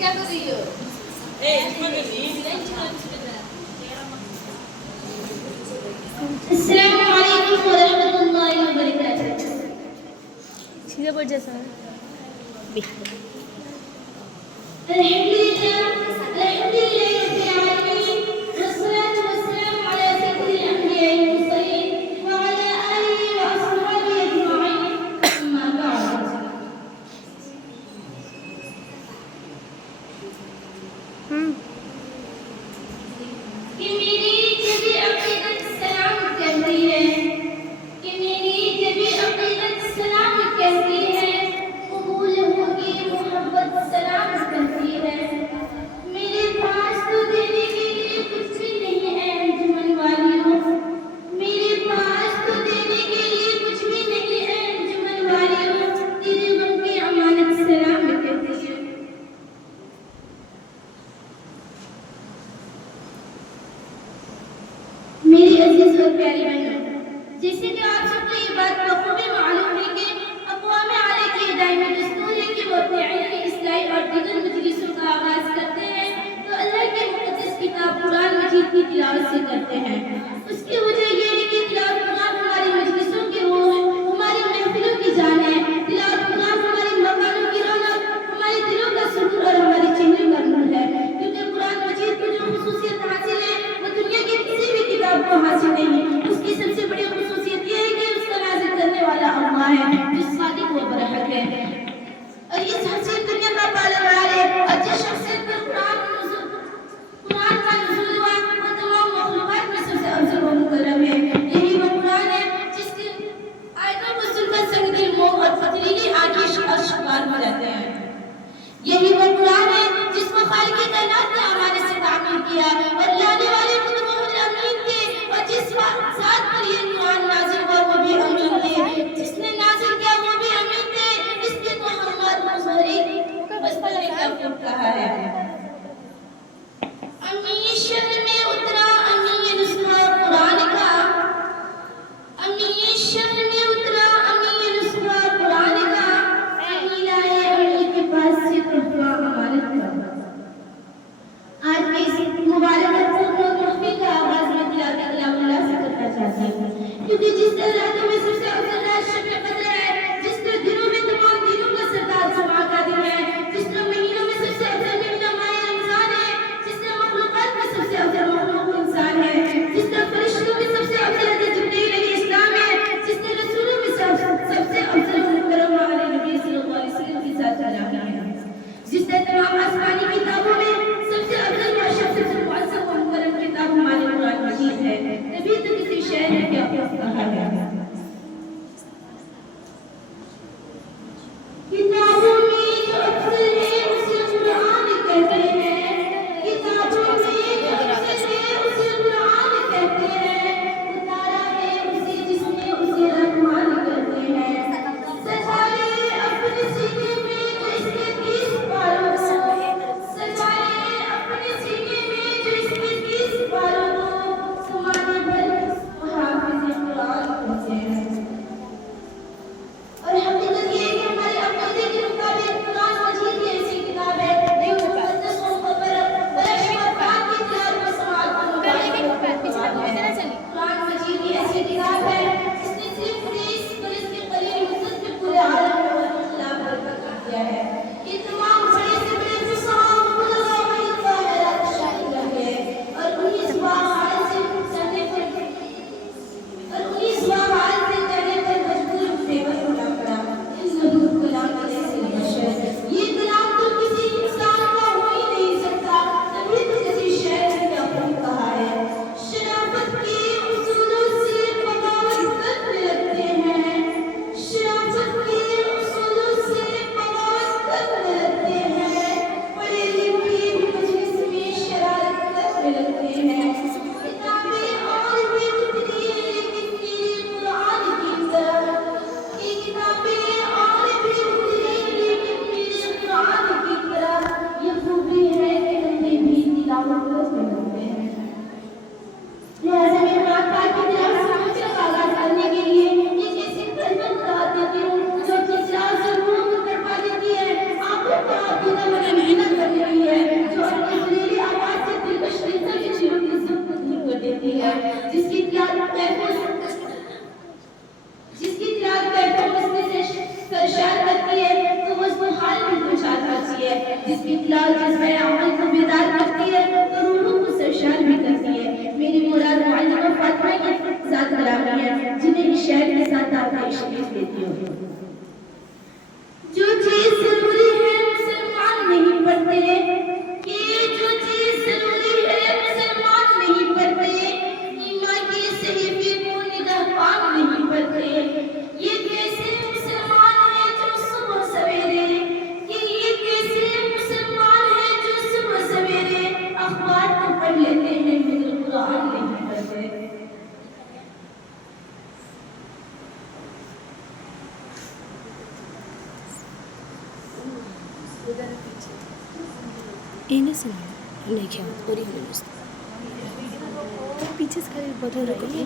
क्या कर रही हो? अस्सलाम वालेकुम व रहमतुल्लाहि व बरकातहू। सीधा पड़ जा सर। अल्हम्दुलिल्लाह अल्हम्दुलिल्लाह रब्बिल आलमीन वस्सलातु वस्सलामु अला सय्यिदिल अंबिया'i वल मुरसलीन व अला आलिहि व अस्हाबिहि अजमईन। अम्मा बाद। कि मेरी जबी अक़ीदत सलाम कहती है, कि मेरी जबी अक़ीदत सलाम कहती है, कबूल होगी मोहब्बत सलाम कहती है। मेरे पास तो देने के लिए कुछ भी नहीं है अंजुमन वालियों, मेरे पास तो देने के लिए कुछ भी नहीं है अंजुमन वालियों, तेरे गम की अमानत सलाम कहती है। मेरी अजीज और प्यारी बहनों, जैसे कि आप सबको ये बात बखूबी मालूम है कि अक़वाम आला की दायमी दस्तूर है कि वो अपने इल्मी, इस्लाही और दीगर मजलिसों का आगाज़ करते हैं तो अल्लाह के मुक़द्दस किताब कुरान मजीद की तिलावत से करते हैं। उसकी वजह ये है कि तिलावत कुरान हमारी मजलिसों की रूह, हमारी महफिलों की जान है। तिलावत कुरान हमारे मकानों की रौनक, हमारे दिलों का सुरूर और हमारे चेहरों का नूर है, क्योंकि कुरान मजीद को जो खुसूसियत हासिल है वो दुनिया के किसी भी किताब को हासिल नहीं। उसकी सबसे बड़ी खुसूसियत ये है कि उसका नाज़िल करने वाला अल्लाह है जो सादिक व बरहक है और इस हसीन दुनिया का पालनहार है। और जिस शख्सियत पर कुरान का नुज़ूल हुआ वो तमाम मखलूक़ात में सबसे अफ़ज़ल व मुकर्रम है। यही वो कुरान है जिसकी आयतों को सुनकर संगदिल मोम और पथरीली आँखें शिकार हो जाते हैं। यही वो कुरान है जिसको खालिक़ कायनात ने अमानत से तामीर किया और लाने वाले खुद रूहुल अमीन थे, और जिस ज़ात पर ये कुरान नाज़िल हुआ वो भी अमीन थे, जिसने नाज़िल किया वो भी अमीन थे। इसलिए तो मोहम्मद मुज़हरी बचपन ने क्या खूब कहा है, अमीन शहर में उतरा अमीन उसका कुरान का, अमीन शहर में उतरा अमीन उसका कुरान का, अमीन आए अमीन के पास से तोहफा अमानत का। आज के इस मुबारक महफिल का आगाज़ मैं तिलावत कलामुल्लाह से करना चाहती हूँ। کی اطلاع جذبۂ عمل کو بیدار کرتی ہے اور روحوں کو سرشار بھی کرتی ہے۔ میری مراد معلمہ فاطمہ کی ذات گرامی ہے جنہیں اس شعر کے ساتھ آتش دیتی ہوں۔ جو چیز ضروری ہے مسلمان نہیں پڑھتے، کہ جو چیز ضروری ہے مسلمان نہیں پڑھتے، ایمان کے صحیفے کو نگہبان نہیں پڑھتے۔ یہ کیسے مسلمان ہے جو صبح سویرے، کہ یہ کیسے مسلمان ہے جو صبح سویرے اخبار تو پڑھ لیتے ہیں مگر قرآن نہیں پڑھتے۔ اینه سنم لیکن اوری هنوز پیچه سکاری با تو رو کنی